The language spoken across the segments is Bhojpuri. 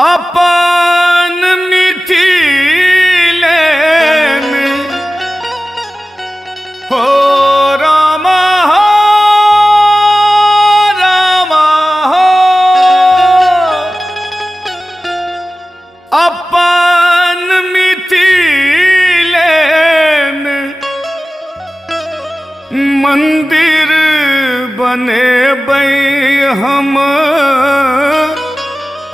अपन मिथिले में हो रामा हो रामा हो अपन मिथिले में मंदिर बने हम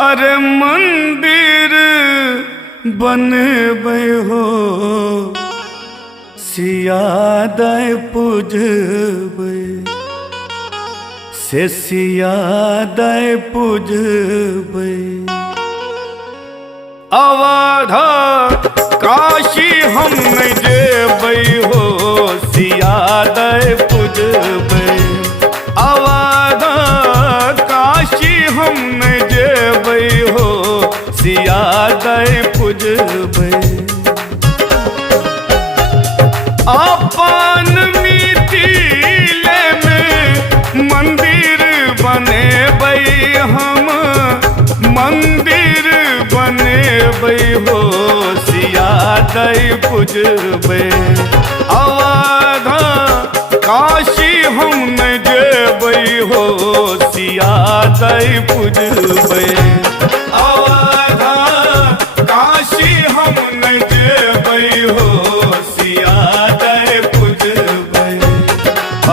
अरे मंदिर बने हो सियादय पूजबे से सियादय पूजबे अवधा काशी हम जेबै हो सियादय पूजबे अवधा काशी हम जेबै हो सियादय पूजबे अपन मिथिले में मंदिर बनेबै हम मंदिर बनेबै हो सियादय पूजबे अवधा काशी हम न जेबै हो सियादय पूजबे अवधा काशी हम न जेबै हो सियादय पूजबे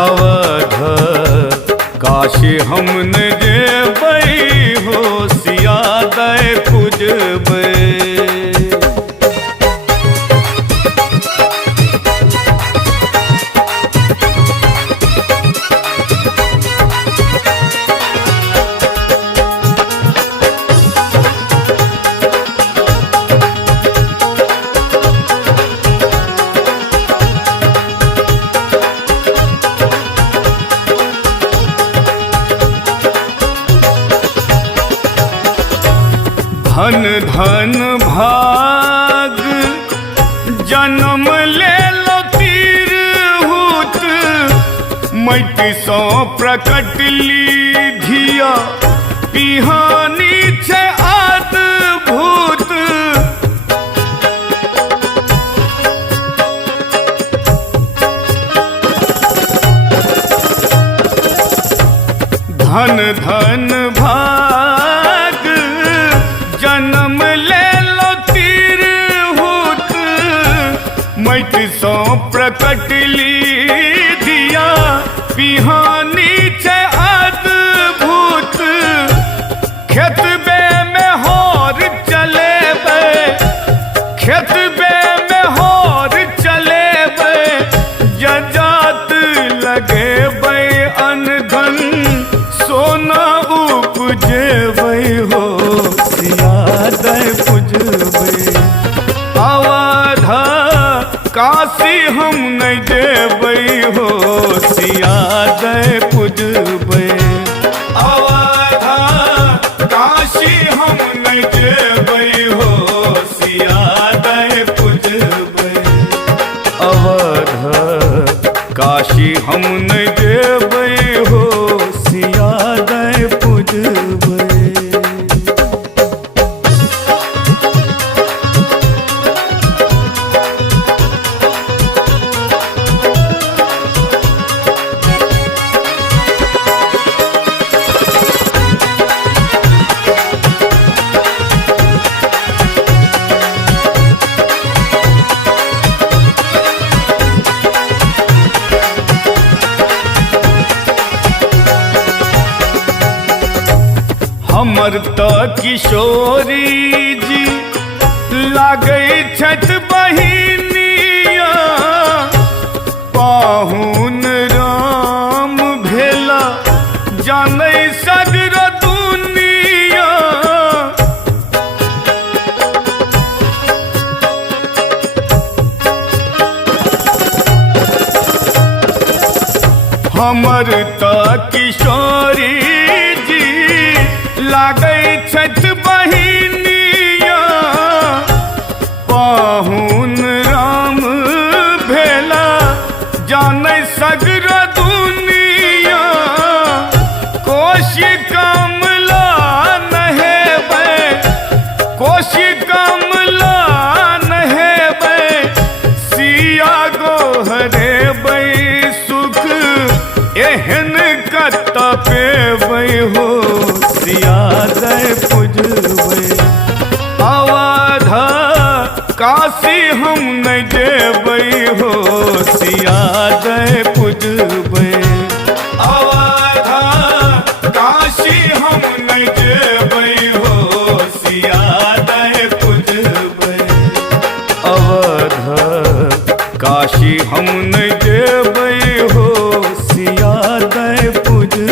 अवधा काशी हम न जेबै हो सियादय पूजबे धन धन भाग जन्म ले लो तिरहुत मटि सौ प्रकट ली धिया पिहानी छे अद्भुत धन धन भाग जन्म ले लो तिरहुत मटि सौ प्रकट ली दिया पिहानी छे अद्भुत खेतबे में होर चलेबे खेतबे में होर चलेबे जजात लगेबे अनधन सोना उपजेबै हो सियादय पूजबे अवधा काशी हम न जेबै हो सियादय पूजबे अवधा काशी हम न जेबै हो सियादय पूजबे अवधा काशी हम न जेबै हो सियादय पूजबे हमर तो किशोरी जी लागै छथ बहिनिया पाहुन राम भेला जानै सगर दुनिया हमर तो किशोरी लागै छथ बहिनिया पाहुन राम भेला जानै सगर दुनिया कोशी कमला नहेबै काशी हम न जेबै हो सिया दे पूजबै। अवधा काशी हम न जेबै हो सिया दे पूजबै। अवध काशी हम न जेबै हो सिया दे पूजबै।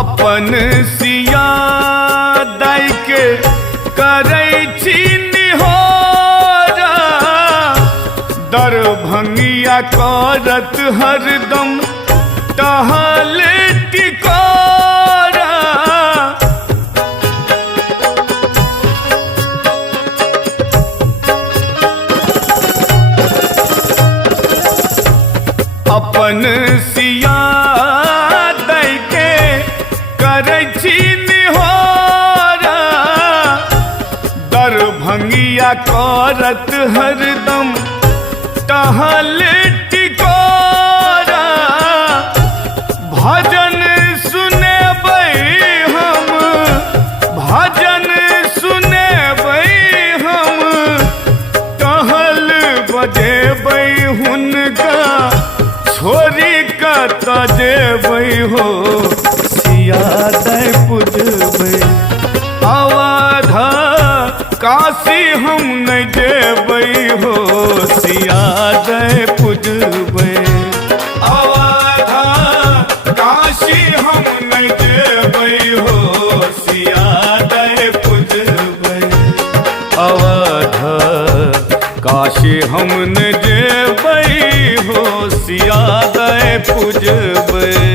अपन सिया दाई के करै छी निहोरा, दरभंगिया करत हरदम टहल टिकोरा। अपन सिया दाई के करै छी निहोरा, दरभंगिया करत हरदम टहल टिकोरा। भजन सुनेबै हम, भजन सुनेबै हम, टहल बजेबै हुनका छोड़ी कतऽ जेबै हो सिया दे पूजबै। अवधा काशी हम न जेबै हो सिया दे पूजबै। अवधा काशी हम न जेबै हो सिया दे पूजबै। अवधा काशी हम न जेबै हो सिया दे पूजबै।